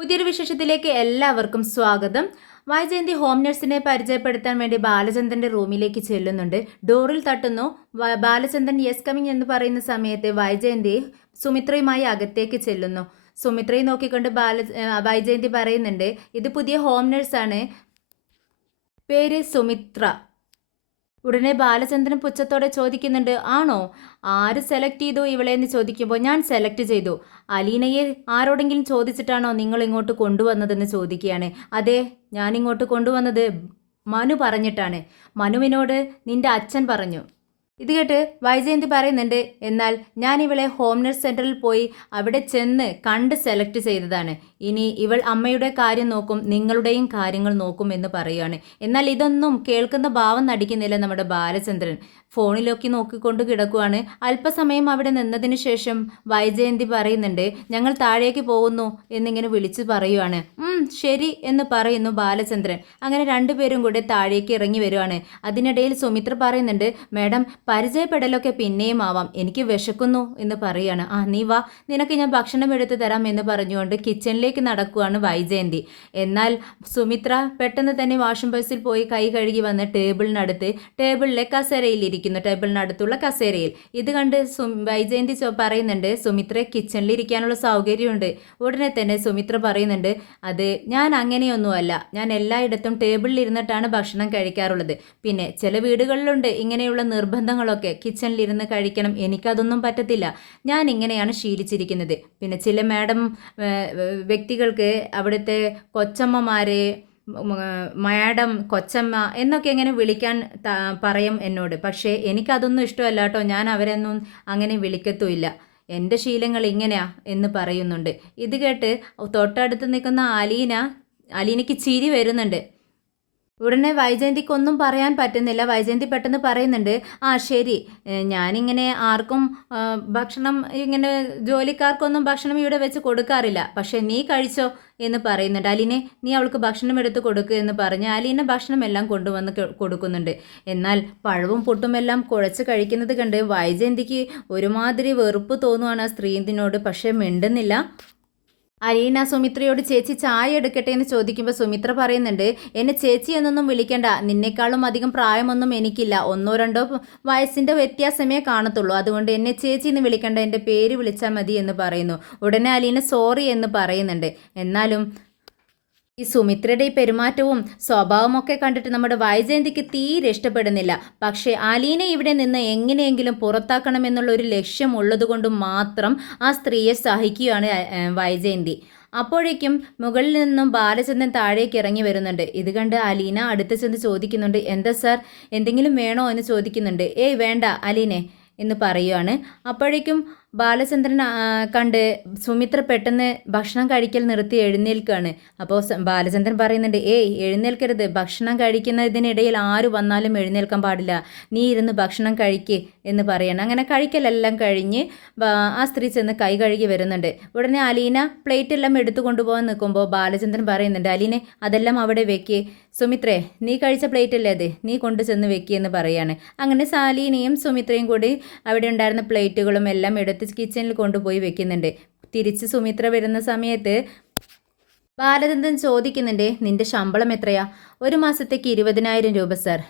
പുതിയൊരു വിശേഷത്തിലേക്ക് എല്ലാവർക്കും സ്വാഗതം. വൈജയന്തി ഹോം നഴ്സിനെ പരിചയപ്പെടുത്താൻ വേണ്ടി ബാലചന്ദ്രന്റെ റൂമിലേക്ക് ചെല്ലുന്നുണ്ട്. ഡോറിൽ തട്ടുന്നു. ബാലചന്ദ്രൻ യെസ് കമ്മിങ് എന്ന് പറയുന്ന സമയത്ത് വൈജയന്തി സുമിത്രയുമായി അകത്തേക്ക് ചെല്ലുന്നു. സുമിത്രയെ നോക്കിക്കൊണ്ട് വൈജയന്തി പറയുന്നുണ്ട്, ഇത് പുതിയ ഹോം നഴ്സാണ്, പേര് സുമിത്ര. ഉടനെ ബാലചന്ദ്രൻ പുച്ഛത്തോടെ ചോദിക്കുന്നുണ്ട്, ആണോ? ആര് സെലക്ട് ചെയ്തു ഇവളെ എന്ന് ചോദിക്കുമ്പോൾ ഞാൻ സെലക്ട് ചെയ്തു. അലീനയെ ആരോടെങ്കിലും ചോദിച്ചിട്ടാണോ നിങ്ങൾ ഇങ്ങോട്ട് കൊണ്ടുവന്നതെന്ന് ചോദിക്കുകയാണ്. അതെ, ഞാൻ ഇങ്ങോട്ട് കൊണ്ടുവന്നത് മനു പറഞ്ഞിട്ടാണ്. മനുവിനോട് നിന്റെ അച്ഛൻ പറഞ്ഞു. ഇത് കേട്ട് വൈജയന്തി പറയുന്നുണ്ട്, എന്നാൽ ഞാൻ ഇവളെ ഹോം നഴ്സ് സെന്ററിൽ പോയി അവിടെ ചെന്ന് കണ്ട് സെലക്ട് ചെയ്തതാണ്. ഇനി ഇവൾ അമ്മയുടെ കാര്യം നോക്കും, നിങ്ങളുടെയും കാര്യങ്ങൾ നോക്കും എന്ന് പറയുകയാണ്. എന്നാൽ ഇതൊന്നും കേൾക്കുന്ന ഭാവം നടിക്കുന്നില്ല നമ്മുടെ ബാലചന്ദ്രൻ. ഫോണിലൊക്കെ നോക്കിക്കൊണ്ട് കിടക്കുവാണ്. അല്പസമയം അവിടെ നിന്നതിന് ശേഷം വൈജയന്തി പറയുന്നുണ്ട്, ഞങ്ങൾ താഴേക്ക് പോകുന്നു എന്നിങ്ങനെ വിളിച്ചു പറയുവാണ്. ശരി എന്ന് പറയുന്നു ബാലചന്ദ്രൻ. അങ്ങനെ രണ്ടുപേരും കൂടെ താഴേക്ക് ഇറങ്ങി വരുവാണ്. അതിനിടയിൽ സുമിത്ര പറയുന്നുണ്ട്, മേഡം പരിചയപ്പെടലൊക്കെ പിന്നെയും ആവാം, എനിക്ക് വിശക്കുന്നു എന്ന് പറയുകയാണ്. നീ വാ, നിനക്ക് ഞാൻ ഭക്ഷണം എടുത്തു തരാം എന്ന് പറഞ്ഞുകൊണ്ട് കിച്ചണിലേക്ക് നടക്കുവാണ് വൈജയന്തി. എന്നാൽ സുമിത്ര പെട്ടെന്ന് തന്നെ വാഷിംഗ് ബേസിൽ പോയി കൈ കഴുകി വന്ന് ടേബിളിലെ കസേരയിൽ ടേബിളിനടുത്തുള്ള കസേരയിൽ. ഇത് കണ്ട് വൈജയന്തി പറയുന്നുണ്ട്, സുമിത്ര കിച്ചണിൽ ഇരിക്കാനുള്ള സൗകര്യമുണ്ട്. ഉടനെ തന്നെ സുമിത്ര പറയുന്നുണ്ട്, അത് ഞാൻ അങ്ങനെയൊന്നുമല്ല, ഞാൻ എല്ലായിടത്തും ടേബിളിൽ ഇരുന്നിട്ടാണ് ഭക്ഷണം കഴിക്കാറുള്ളത്. പിന്നെ ചില വീടുകളിലുണ്ട് ഇങ്ങനെയുള്ള നിർബന്ധങ്ങളൊക്കെ, കിച്ചണിലിരുന്ന് കഴിക്കണം, എനിക്കതൊന്നും പറ്റത്തില്ല, ഞാൻ ഇങ്ങനെയാണ് ശീലിച്ചിരിക്കുന്നത്. പിന്നെ ചില വ്യക്തികൾക്ക് അവിടുത്തെ കൊച്ചമ്മമാരെ മാഡം, കൊച്ചമ്മ എന്നൊക്കെ എങ്ങനെ വിളിക്കാൻ പറയും എന്നോട്. പക്ഷേ എനിക്കതൊന്നും ഇഷ്ടമല്ല കേട്ടോ, ഞാൻ അവരെയൊന്നും അങ്ങനെ വിളിക്കത്തുമില്ല, എൻ്റെ ശീലങ്ങൾ ഇങ്ങനെയാ എന്ന് പറയുന്നുണ്ട്. ഇത് കേട്ട് തൊട്ടടുത്ത് നിൽക്കുന്ന അലീനയ്ക്ക് ചിരി വരുന്നുണ്ട്. ഉടനെ വൈജയന്തിക്കൊന്നും പറയാൻ പറ്റുന്നില്ല. വൈജയന്തി പെട്ടെന്ന് പറയുന്നുണ്ട്, ശരി, ഞാനിങ്ങനെ ആർക്കും ഭക്ഷണം, ഇങ്ങനെ ജോലിക്കാർക്കൊന്നും ഭക്ഷണം ഇവിടെ വെച്ച് കൊടുക്കാറില്ല, പക്ഷേ നീ കഴിച്ചോ എന്ന് പറയുന്നുണ്ട്. അലീനെ, നീ അവൾക്ക് ഭക്ഷണം എടുത്ത് കൊടുക്കുക എന്ന് പറഞ്ഞ് അലീന ഭക്ഷണം എല്ലാം കൊണ്ടുവന്ന് കൊടുക്കുന്നുണ്ട്. എന്നാൽ പഴവും പുട്ടുമെല്ലാം കുഴച്ച് കഴിക്കുന്നത് കണ്ട് വൈജയന്തിക്ക് ഒരുമാതിരി വെറുപ്പ് തോന്നുവാണ് ആ സ്ത്രീതിനോട്. പക്ഷേ മിണ്ടുന്നില്ല. അലീന സുമിത്രയോട് ചേച്ചി ചായ എടുക്കട്ടെ എന്ന് ചോദിക്കുമ്പോൾ സുമിത്ര പറയുന്നുണ്ട്, എന്നെ ചേച്ചി എന്നൊന്നും വിളിക്കണ്ട, നിന്നേക്കാളും അധികം പ്രായമൊന്നും എനിക്കില്ല, 1-2 വയസ്സിൻ്റെ വ്യത്യാസമേ കാണത്തുള്ളൂ, അതുകൊണ്ട് എന്നെ ചേച്ചി എന്ന് വിളിക്കണ്ട, എൻ്റെ പേര് വിളിച്ചാൽ മതി എന്ന് പറയുന്നു. ഉടനെ അലീന സോറി എന്ന് പറയുന്നുണ്ട്. എന്നാലും ഈ സുമിത്രയുടെ ഈ പെരുമാറ്റവും സ്വഭാവമൊക്കെ കണ്ടിട്ട് നമ്മുടെ വൈജയന്തിക്ക് തീരെ ഇഷ്ടപ്പെടുന്നില്ല. പക്ഷേ അലീനെ ഇവിടെ നിന്ന് എങ്ങനെയെങ്കിലും പുറത്താക്കണമെന്നുള്ള ഒരു ലക്ഷ്യം ഉള്ളതുകൊണ്ട് മാത്രം ആ സ്ത്രീയെ സഹിക്കുകയാണ് വൈജയന്തി. അപ്പോഴേക്കും മുകളിൽ നിന്നും ബാലചന്ദ്രൻ താഴേക്ക് ഇറങ്ങി വരുന്നുണ്ട്. ഇത് കണ്ട് അലീന അടുത്ത് ചെന്ന് ചോദിക്കുന്നുണ്ട്, എന്താ സാർ, എന്തെങ്കിലും വേണോ എന്ന് ചോദിക്കുന്നുണ്ട്. ഏയ് വേണ്ട അലീനെ എന്ന് പറയുകയാണ്. അപ്പോഴേക്കും ബാലചന്ദ്രൻ കണ്ട് സുമിത്ര പെട്ടെന്ന് ഭക്ഷണം കഴിക്കൽ നിർത്തി എഴുന്നേൽക്കുകയാണ്. അപ്പോൾ ബാലചന്ദ്രൻ പറയുന്നുണ്ട്, ഏയ് എഴുന്നേൽക്കരുത്, ഭക്ഷണം കഴിക്കുന്നതിനിടയിൽ ആര് വന്നാലും എഴുന്നേൽക്കാൻ പാടില്ല, നീ ഇരുന്ന് ഭക്ഷണം കഴിക്ക് എന്ന് പറയണം. അങ്ങനെ കഴിക്കലെല്ലാം കഴിഞ്ഞ് ആ സ്ത്രീ ചെന്ന് കൈ കഴുകി വരുന്നുണ്ട്. ഉടനെ അലീന പ്ലേറ്റ് എല്ലാം എടുത്തു കൊണ്ടുപോകാൻ നിൽക്കുമ്പോൾ ബാലചന്ദ്രൻ പറയുന്നുണ്ട്, അലീനെ അതെല്ലാം അവിടെ വെക്ക്, സുമിത്രേ നീ കഴിച്ച പ്ലേറ്റ് അല്ലേ അത്, നീ കൊണ്ടു ചെന്ന് വെക്കിയെന്ന് പറയാണ്. അങ്ങനെ അലീനയും സുമിത്രയും കൂടി അവിടെ ഉണ്ടായിരുന്ന പ്ലേറ്റുകളും എല്ലാം എടുത്ത് കിച്ചണിൽ കൊണ്ടുപോയി വെക്കുന്നുണ്ട്. തിരിച്ച് സുമിത്ര വരുന്ന സമയത്ത് ബാലചന്ദ്രൻ ചോദിക്കുന്നുണ്ട്, നിന്റെ ശമ്പളം എത്രയാ? 1 മാസത്തേക്ക് 20,000 രൂപ സാർ.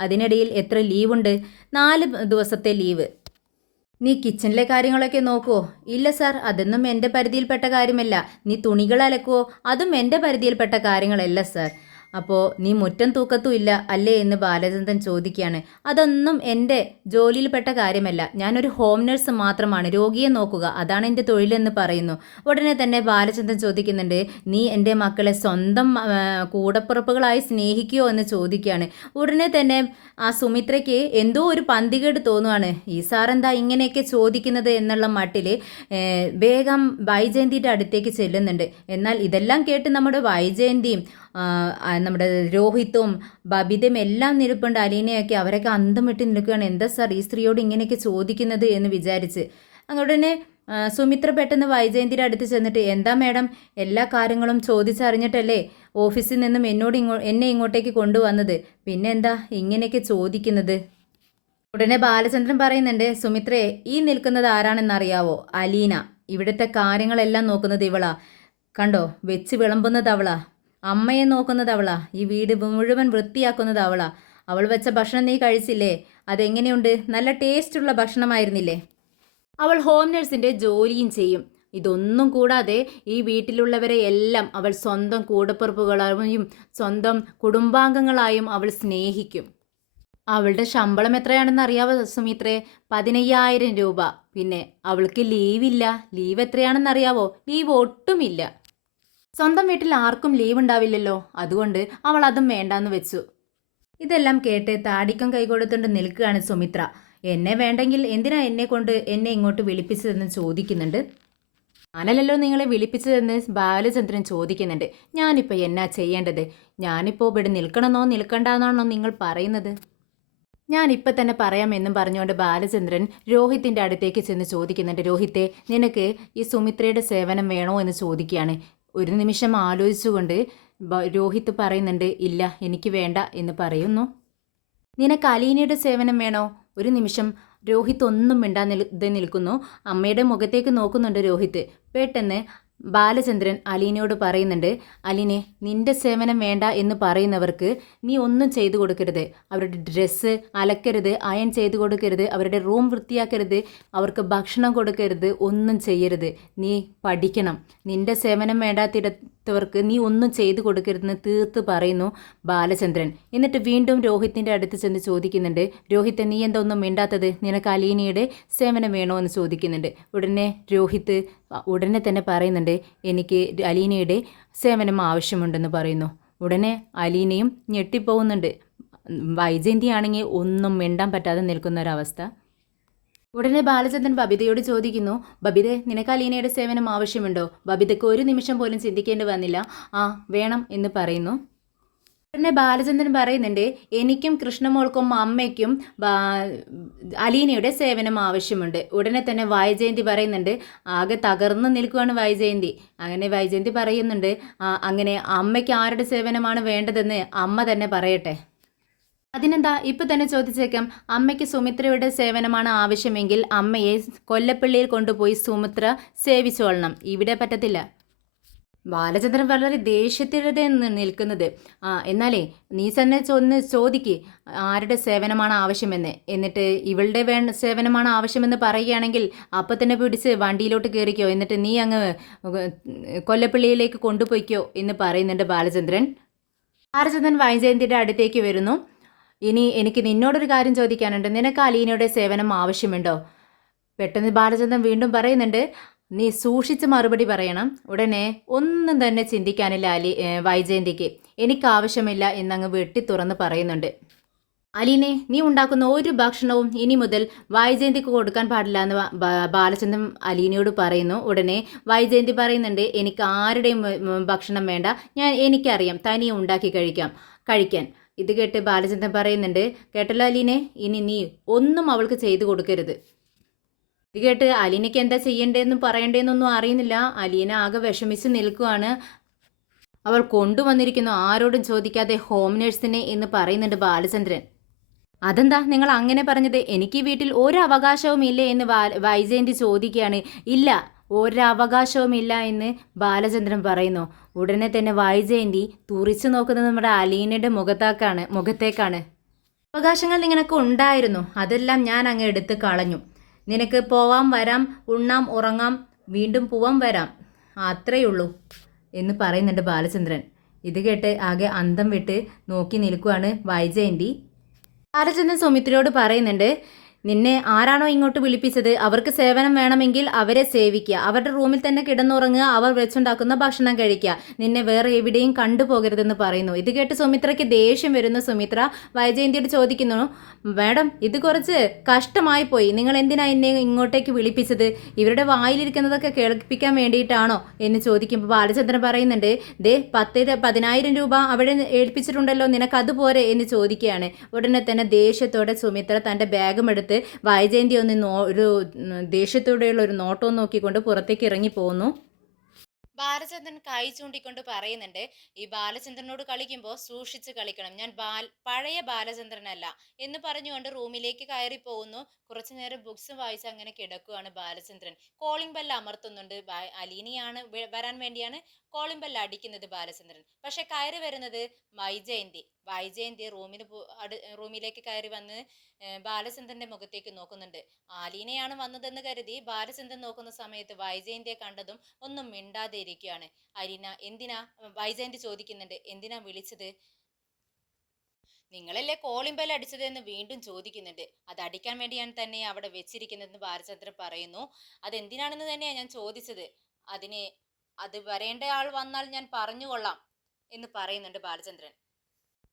അതിനിടയിൽ എത്ര ലീവുണ്ട്? 4 ദിവസത്തെ ലീവ്. നീ കിച്ചണിലെ കാര്യങ്ങളൊക്കെ നോക്കുവോ? ഇല്ല സാർ, അതൊന്നും എൻ്റെ പരിധിയിൽപ്പെട്ട കാര്യമല്ല. നീ തുണികൾ അലക്കുവോ? അതും എൻ്റെ പരിധിയിൽപ്പെട്ട കാര്യങ്ങളല്ല സാർ. അപ്പോൾ നീ മുറ്റം തൂക്കത്തുമില്ല അല്ലേ എന്ന് ബാലചന്ദ്രൻ ചോദിക്കുകയാണ്. അതൊന്നും എൻ്റെ ജോലിയിൽപ്പെട്ട കാര്യമല്ല, ഞാനൊരു ഹോം നഴ്സ് മാത്രമാണ്, രോഗിയെ നോക്കുക, അതാണ് എൻ്റെ തൊഴിലെന്ന് പറയുന്നു. ഉടനെ തന്നെ ബാലചന്ദ്രൻ ചോദിക്കുന്നുണ്ട്, നീ എൻ്റെ മക്കളെ സ്വന്തം കൂടപ്പിറപ്പുകളായി സ്നേഹിക്കുമോ എന്ന് ചോദിക്കുകയാണ്. ഉടനെ തന്നെ ആ സുമിത്രയ്ക്ക് എന്തോ ഒരു പന്തികേട് തോന്നുവാണ്. ഈ സാറെന്താ ഇങ്ങനെയൊക്കെ ചോദിക്കുന്നത് എന്നുള്ള മട്ടിൽ വേഗം വൈജയന്തിയുടെ അടുത്തേക്ക് ചെല്ലുന്നുണ്ട്. എന്നാൽ ഇതെല്ലാം കേട്ട് നമ്മുടെ വൈജയന്തിയും നമ്മുടെ രോഹിത്തും ബബിതയും എല്ലാം നിൽപ്പുണ്ട്. അലീനയൊക്കെ അവരൊക്കെ അന്തം വിട്ട് നിൽക്കുകയാണ്. എന്താ സാർ ഈ സ്ത്രീയോട് ഇങ്ങനെയൊക്കെ ചോദിക്കുന്നത് എന്ന് വിചാരിച്ച്. ഉടനെ സുമിത്ര പെട്ടെന്ന് വൈജയന്തിയുടെ അടുത്ത് ചെന്നിട്ട്, എന്താ മേഡം, എല്ലാ കാര്യങ്ങളും ചോദിച്ചറിഞ്ഞിട്ടല്ലേ ഓഫീസിൽ നിന്നും എന്നെ ഇങ്ങോട്ടേക്ക് കൊണ്ടുവന്നത്, പിന്നെ എന്താ ഇങ്ങനെയൊക്കെ ചോദിക്കുന്നത്? ഉടനെ ബാലചന്ദ്രൻ പറയുന്നുണ്ട്, സുമിത്രയെ ഈ നിൽക്കുന്നത് ആരാണെന്നറിയാവോ? അലീന, ഇവിടുത്തെ കാര്യങ്ങളെല്ലാം നോക്കുന്നത് ഇവളാ. കണ്ടോ, വെച്ച് വിളമ്പുന്നത് അവളാ, അമ്മയെ നോക്കുന്നത് അവളാ, ഈ വീട് മുഴുവൻ വൃത്തിയാക്കുന്നത് അവളാ. അവൾ വെച്ച ഭക്ഷണം നീ കഴിച്ചില്ലേ? അതെങ്ങനെയുണ്ട്? നല്ല ടേസ്റ്റുള്ള ഭക്ഷണമായിരുന്നില്ലേ? അവൾ ഹോം നഴ്സിൻ്റെ ജോലിയും ചെയ്യും. ഇതൊന്നും കൂടാതെ ഈ വീട്ടിലുള്ളവരെ എല്ലാം അവൾ സ്വന്തം കൂടപ്പിറപ്പുകളായും സ്വന്തം കുടുംബാംഗങ്ങളായും അവൾ സ്നേഹിക്കും. അവളുടെ ശമ്പളം എത്രയാണെന്ന് അറിയാവോ സുമിത്രേ? 15,000 രൂപ. പിന്നെ അവൾക്ക് ലീവില്ല. ലീവ് എത്രയാണെന്ന് അറിയാവോ? ലീവ് ഒട്ടുമില്ല. സ്വന്തം വീട്ടിൽ ആർക്കും ലീവ് ഉണ്ടാവില്ലല്ലോ, അതുകൊണ്ട് അവൾ അതും വേണ്ടാന്ന് വെച്ചു. ഇതെല്ലാം കേട്ട് താടിക്കം കൈകൊടുത്തുകൊണ്ട് നിൽക്കുകയാണ് സുമിത്ര. എന്നെ വേണ്ടെങ്കിൽ എന്തിനാ എന്നെ ഇങ്ങോട്ട് വിളിപ്പിച്ചതെന്ന് ചോദിക്കുന്നുണ്ട്. ഞാനല്ലല്ലോ നിങ്ങളെ വിളിപ്പിച്ചതെന്ന് ബാലചന്ദ്രൻ ചോദിക്കുന്നുണ്ട്. ഞാനിപ്പോൾ എന്നാ ചെയ്യേണ്ടത്? ഞാനിപ്പോൾ ഇവിടെ നിൽക്കണമെന്നോ നിൽക്കണ്ടെന്നാണോ നിങ്ങൾ പറയുന്നത്? ഞാനിപ്പോൾ തന്നെ പറയാമെന്നും പറഞ്ഞുകൊണ്ട് ബാലചന്ദ്രൻ രോഹിത്തിൻ്റെ അടുത്തേക്ക് ചെന്ന് ചോദിക്കുന്നുണ്ട്. രോഹിത്തെ, നിനക്ക് ഈ സുമിത്രയുടെ സേവനം വേണോ എന്ന് ചോദിക്കുകയാണ്. ഒരു നിമിഷം ആലോചിച്ചുകൊണ്ട് രോഹിത്ത് പറയുന്നുണ്ട്, ഇല്ല, എനിക്ക് വേണ്ട എന്ന് പറയുന്നു. നിനക്ക് അലീനയുടെ സേവനം വേണോ? ഒരു നിമിഷം രോഹിത്ത് ഒന്നും മിണ്ടാതെ നിൽക്കുന്നു. അമ്മയുടെ മുഖത്തേക്ക് നോക്കുന്നുണ്ട് രോഹിത്ത്. പെട്ടെന്ന് ബാലചന്ദ്രൻ അലീനയോട് പറയുന്നുണ്ട്, അലീനെ, നിന്റെ സേവനം വേണ്ട എന്ന് പറയുന്നവർക്ക് നീ ഒന്നും ചെയ്തു കൊടുക്കരുത്. അവരുടെ ഡ്രസ്സ് അലക്കരുത്, അയൺ ചെയ്തു കൊടുക്കരുത്, അവരുടെ റൂം വൃത്തിയാക്കരുത്, അവർക്ക് ഭക്ഷണം കൊടുക്കരുത്, ഒന്നും ചെയ്യരുത്. നീ പഠിക്കണം. നിന്റെ സേവനം വേണ്ടാത്തിടത്തവർക്ക് നീ ഒന്നും ചെയ്തു കൊടുക്കരുതെന്ന് തീർത്ത് പറയുന്നു ബാലചന്ദ്രൻ. എന്നിട്ട് വീണ്ടും രോഹിത്തിൻ്റെ അടുത്ത് ചെന്ന് ചോദിക്കുന്നുണ്ട്, രോഹിത്ത്, നീ എന്താ ഒന്നും മിണ്ടാത്തത്? നിനക്ക് അലീനയുടെ സേവനം വേണോ എന്ന് ചോദിക്കുന്നുണ്ട്. ഉടനെ രോഹിത്ത് ഉടനെ തന്നെ പറയുന്നുണ്ട്, എനിക്ക് അലീനയുടെ സേവനം ആവശ്യമുണ്ടെന്ന് പറയുന്നു. ഉടനെ അലീനയും ഞെട്ടിപ്പോകുന്നുണ്ട്. വൈജയന്തി ആണെങ്കിൽ ഒന്നും മിണ്ടാൻ പറ്റാതെ നിൽക്കുന്ന ഒരവസ്ഥ. ഉടനെ ബാലചന്ദ്രൻ ബബിതയോട് ചോദിക്കുന്നു, ബബിത, നിനക്ക് അലീനയുടെ സേവനം ആവശ്യമുണ്ടോ? ബബിതയ്ക്ക് ഒരു നിമിഷം പോലും ചിന്തിക്കേണ്ടി വന്നില്ല. ആ, വേണം എന്ന് പറയുന്നു. ഉടനെ ബാലചന്ദ്രൻ പറയുന്നുണ്ട്, എനിക്കും കൃഷ്ണമോൾക്കും അമ്മയ്ക്കും അലീനയുടെ സേവനം ആവശ്യമുണ്ട്. ഉടനെ തന്നെ വൈജയന്തി പറയുന്നുണ്ട്. ആകെ തകർന്നു നിൽക്കുകയാണ് വൈജയന്തി. അങ്ങനെ വൈജയന്തി പറയുന്നുണ്ട്, അങ്ങനെ അമ്മയ്ക്ക് ആരുടെ സേവനമാണ് വേണ്ടതെന്ന് അമ്മ തന്നെ പറയട്ടെ. അതിനെന്താ, ഇപ്പം തന്നെ ചോദിച്ചേക്കാം. അമ്മയ്ക്ക് സുമിത്രയുടെ സേവനമാണ് ആവശ്യമെങ്കിൽ അമ്മയെ കൊല്ലപ്പള്ളിയിൽ കൊണ്ടുപോയി സുമിത്ര സേവിച്ചോളണം. ഇവിടെ പറ്റത്തില്ല. ബാലചന്ദ്രൻ വളരെ ദേഷ്യത്തിലൂടെ നിൽക്കുന്നത്. എന്നാലേ നീ തന്നെ ഒന്ന് ചോദിക്ക് ആരുടെ സേവനമാണ് ആവശ്യമെന്ന്. എന്നിട്ട് ഇവളുടെ സേവനമാണ് ആവശ്യമെന്ന് പറയുകയാണെങ്കിൽ അപ്പം തന്നെ പിടിച്ച് വണ്ടിയിലോട്ട് കയറിക്കോ, എന്നിട്ട് നീ അങ്ങ് കൊല്ലപ്പള്ളിയിലേക്ക് കൊണ്ടുപോയിക്കോ എന്ന് പറയുന്നുണ്ട് ബാലചന്ദ്രൻ. ബാലചന്ദ്രൻ വൈജയന്തിയുടെ അടുത്തേക്ക് വരുന്നു. ഇനി എനിക്ക് നിന്നോടൊരു കാര്യം ചോദിക്കാനുണ്ട്. നിനക്ക് അലീനയുടെ സേവനം ആവശ്യമുണ്ടോ? പെട്ടെന്ന് ബാലചന്ദ്രൻ വീണ്ടും പറയുന്നുണ്ട്, നീ സൂക്ഷിച്ച് മറുപടി പറയണം. ഉടനെ ഒന്നും തന്നെ ചിന്തിക്കാനില്ല വൈജയന്തിക്ക്. എനിക്കാവശ്യമില്ല എന്നങ്ങ് വെട്ടി തുറന്ന് പറയുന്നുണ്ട്. അലീനെ, നീ ഉണ്ടാക്കുന്ന ഒരു ഭക്ഷണവും ഇനി മുതൽ വൈജയന്തിക്ക് കൊടുക്കാൻ പാടില്ല എന്ന് ബാലചന്ദ്രൻ അലീനയോട് പറയുന്നു. ഉടനെ വൈജയന്തി പറയുന്നുണ്ട്, എനിക്ക് ആരുടെയും ഭക്ഷണം വേണ്ട, എനിക്കറിയാം, തനിയെ ഉണ്ടാക്കി കഴിക്കാൻ. ഇത് കേട്ട് ബാലചന്ദ്രൻ പറയുന്നുണ്ട്, കേട്ടല്ലോ അലീനെ, ഇനി നീ ഒന്നും അവൾക്ക് ചെയ്തു കൊടുക്കരുത്. ഇത് കേട്ട് അലീനയ്ക്ക് എന്താ ചെയ്യേണ്ടതെന്നും പറയേണ്ടതെന്നൊന്നും അറിയുന്നില്ല. അലീന ആകെ വിഷമിച്ച് നിൽക്കുകയാണ്. അവൾ കൊണ്ടുവന്നിരിക്കുന്നു ആരോടും ചോദിക്കാതെ ഹോം നേഴ്സിനെ എന്ന് പറയുന്നുണ്ട് ബാലചന്ദ്രൻ. അതെന്താ നിങ്ങൾ അങ്ങനെ പറഞ്ഞത്? എനിക്ക് ഈ വീട്ടിൽ ഒരു അവകാശവും ഇല്ലേ എന്ന് വൈജയന്തി ചോദിക്കുകയാണ്. ഇല്ല, ഒരവകാശവുമില്ല എന്ന് ബാലചന്ദ്രൻ പറയുന്നു. ഉടനെ തന്നെ വൈജയന്തി തുറിച്ചു നോക്കുന്നത് നമ്മുടെ അലീനയുടെ മുഖത്തേക്കാണ്. അവകാശങ്ങൾ നിനക്ക് ഉണ്ടായിരുന്നു, അതെല്ലാം ഞാൻ അങ്ങ് എടുത്ത് കളഞ്ഞു. നിനക്ക് പോവാം, വരാം, ഉണ്ണാം, ഉറങ്ങാം, വീണ്ടും പോവാം, വരാം, അത്രയേ ഉള്ളൂ എന്ന് പറയുന്നുണ്ട് ബാലചന്ദ്രൻ. ഇത് കേട്ട് ആകെ അന്തം വിട്ട് നോക്കി നിൽക്കുകയാണ് വൈജയന്തി. ബാലചന്ദ്രൻ സുമിത്രയോട് പറയുന്നുണ്ട്, നിന്നെ ആരാണോ ഇങ്ങോട്ട് വിളിപ്പിച്ചത് അവർക്ക് സേവനം വേണമെങ്കിൽ അവരെ സേവിക്കുക, അവരുടെ റൂമിൽ തന്നെ കിടന്നുറങ്ങുക, അവർ വെച്ചുണ്ടാക്കുന്ന ഭക്ഷണം കഴിക്കുക, നിന്നെ വേറെ എവിടെയും കണ്ടുപോകരുതെന്ന് പറയുന്നു. ഇത് കേട്ട് സുമിത്രയ്ക്ക് ദേഷ്യം വരുന്നു. സുമിത്ര വൈജയന്തിയോട് ചോദിക്കുന്നു, മാഡം, ഇത് കുറച്ച് കഷ്ടമായി പോയി, നിങ്ങൾ എന്തിനാ എന്നെ ഇങ്ങോട്ടേക്ക് വിളിപ്പിച്ചത്? ഇവരുടെ വായിലിരിക്കുന്നതൊക്കെ കേൾപ്പിക്കാൻ വേണ്ടിയിട്ടാണോ എന്ന് ചോദിക്കുമ്പോൾ ബാലചന്ദ്രൻ പറയുന്നുണ്ട്, 10,000 രൂപ അവിടെ ഏൽപ്പിച്ചിട്ടുണ്ടല്ലോ, നിനക്ക് അതുപോരെ എന്ന് ചോദിക്കുകയാണ്. ഉടനെ തന്നെ ദേഷ്യത്തോടെ സുമിത്ര തൻ്റെ ബാഗും എടുത്ത് വൈജയന്തി ഒരു ദേഷ്യത്തോടെയുള്ള ഒരു നോട്ടവും നോക്കിക്കൊണ്ട് പുറത്തേക്ക് ഇറങ്ങി പോകുന്നു. ബാലചന്ദ്രൻ കൈ ചൂണ്ടിക്കൊണ്ട് പറയുന്നുണ്ട്, ഈ ബാലചന്ദ്രനോട് കളിക്കുമ്പോൾ സൂക്ഷിച്ച് കളിക്കണം, ഞാൻ പഴയ ബാലചന്ദ്രനല്ല എന്ന് പറഞ്ഞുകൊണ്ട് റൂമിലേക്ക് കയറി പോകുന്നു. കുറച്ചു നേരം ബുക്സ് വായിച്ച് അങ്ങനെ കിടക്കുകയാണ് ബാലചന്ദ്രൻ. കോളിംഗ് ബെല്ല് അമർത്തുന്നുണ്ട്. അലീനയാണ് വരാൻ വേണ്ടിയാണ് കോളിംഗ് ബെൽ അടിക്കുന്നത് ബാലചന്ദ്രൻ. പക്ഷെ കയറി വരുന്നത് വൈജയന്തി. വൈജയന്തി റൂമിലേക്ക് കയറി വന്ന് ബാലചന്ദ്രന്റെ മുഖത്തേക്ക് നോക്കുന്നുണ്ട്. ആലീനയാണ് വന്നതെന്ന് കരുതി ബാലചന്ദ്രൻ നോക്കുന്ന സമയത്ത് വൈജയന്തിയെ കണ്ടതും ഒന്നും മിണ്ടാതെ ഇരിക്കുകയാണ്. അലീന എന്തിനാ, വൈജയന്തി ചോദിക്കുന്നുണ്ട്, എന്തിനാ വിളിച്ചത്? നിങ്ങളല്ലേ കോളിംഗ് ബെൽ അടിച്ചത് എന്ന് വീണ്ടും ചോദിക്കുന്നുണ്ട്. അത് അടിക്കാൻ വേണ്ടിയാണ് തന്നെ അവിടെ വെച്ചിരിക്കുന്നതെന്ന് ബാലചന്ദ്രൻ പറയുന്നു. അതെന്തിനാണെന്ന് തന്നെയാണ് ഞാൻ ചോദിച്ചത്. അതിന് അത് വരേണ്ട ആൾ വന്നാൽ ഞാൻ പറഞ്ഞുകൊള്ളാം എന്ന് പറയുന്നുണ്ട് ബാലചന്ദ്രൻ.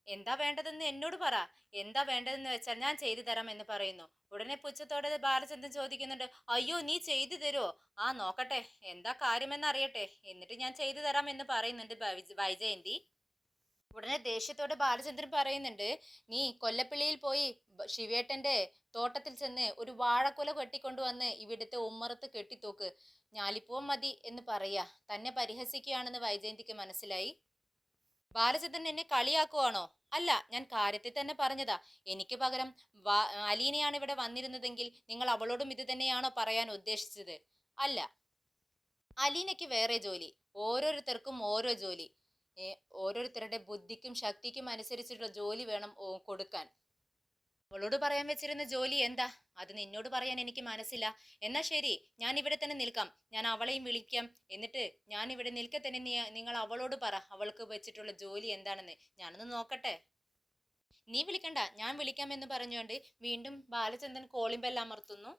എന്താ വേണ്ടതെന്ന് എന്നോട് പറ, എന്താ വേണ്ടതെന്ന് വെച്ചാൽ ഞാൻ ചെയ്തു തരാം എന്ന് പറയുന്നു. ഉടനെ പുച്ഛത്തോടെ ബാലചന്ദ്രൻ ചോദിക്കുന്നുണ്ട്, അയ്യോ നീ ചെയ്തു തരുമോ? ആ നോക്കട്ടെ, എന്താ കാര്യമെന്ന് അറിയട്ടെ, എന്നിട്ട് ഞാൻ ചെയ്തു തരാം എന്ന് പറയുന്നുണ്ട് വൈജയന്തി. ഉടനെ ദേഷ്യത്തോടെ ബാലചന്ദ്രൻ പറയുന്നുണ്ട്, നീ കൊല്ലപ്പള്ളിയിൽ പോയി ശിവേട്ടന്റെ തോട്ടത്തിൽ ചെന്ന് ഒരു വാഴക്കുല കെട്ടിക്കൊണ്ടുവന്ന് ഇവിടുത്തെ ഉമ്മറത്ത് കെട്ടിത്തൂക്ക്. ഞാലിപ്പൂവൻ മതി എന്ന് പറയാ. തന്നെ പരിഹസിക്കുകയാണെന്ന് വൈജയന്തിക്ക് മനസ്സിലായി. ബാലചന്ദ്രൻ എന്നെ കളിയാക്കുവാണോ? അല്ല, ഞാൻ കാര്യത്തിൽ തന്നെ പറഞ്ഞതാ. എനിക്ക് പകരം അലീനയാണ് ഇവിടെ വന്നിരുന്നതെങ്കിൽ നിങ്ങൾ അവളോടും ഇത് തന്നെയാണോ പറയാൻ ഉദ്ദേശിച്ചത്? അല്ല, അലീനയ്ക്ക് വേറെ ജോലി, ഓരോരുത്തർക്കും ഓരോ ജോലി. ഓരോരുത്തരുടെ ബുദ്ധിക്കും ശക്തിക്കും അനുസരിച്ചുള്ള ജോലി വേണം കൊടുക്കാൻ. അവളോട് പറയാൻ വെച്ചിരുന്ന ജോലി എന്താ? അത് നിന്നോട് പറയാൻ എനിക്ക് മനസ്സില്ല. എന്നാ ശരി, ഞാൻ ഇവിടെ തന്നെ നിൽക്കാം. ഞാൻ അവളെയും വിളിക്കാം. എന്നിട്ട് ഞാൻ ഇവിടെ നിൽക്കെ തന്നെ നിങ്ങൾ അവളോട് പറ അവൾക്ക് വെച്ചിട്ടുള്ള ജോലി എന്താണെന്ന്. ഞാനൊന്ന് നോക്കട്ടെ. നീ വിളിക്കണ്ട, ഞാൻ വിളിക്കാം എന്ന് പറഞ്ഞുകൊണ്ട് വീണ്ടും ബാലചന്ദ്രൻ കോളിംഗ് ബെൽ അമർത്തുന്നു.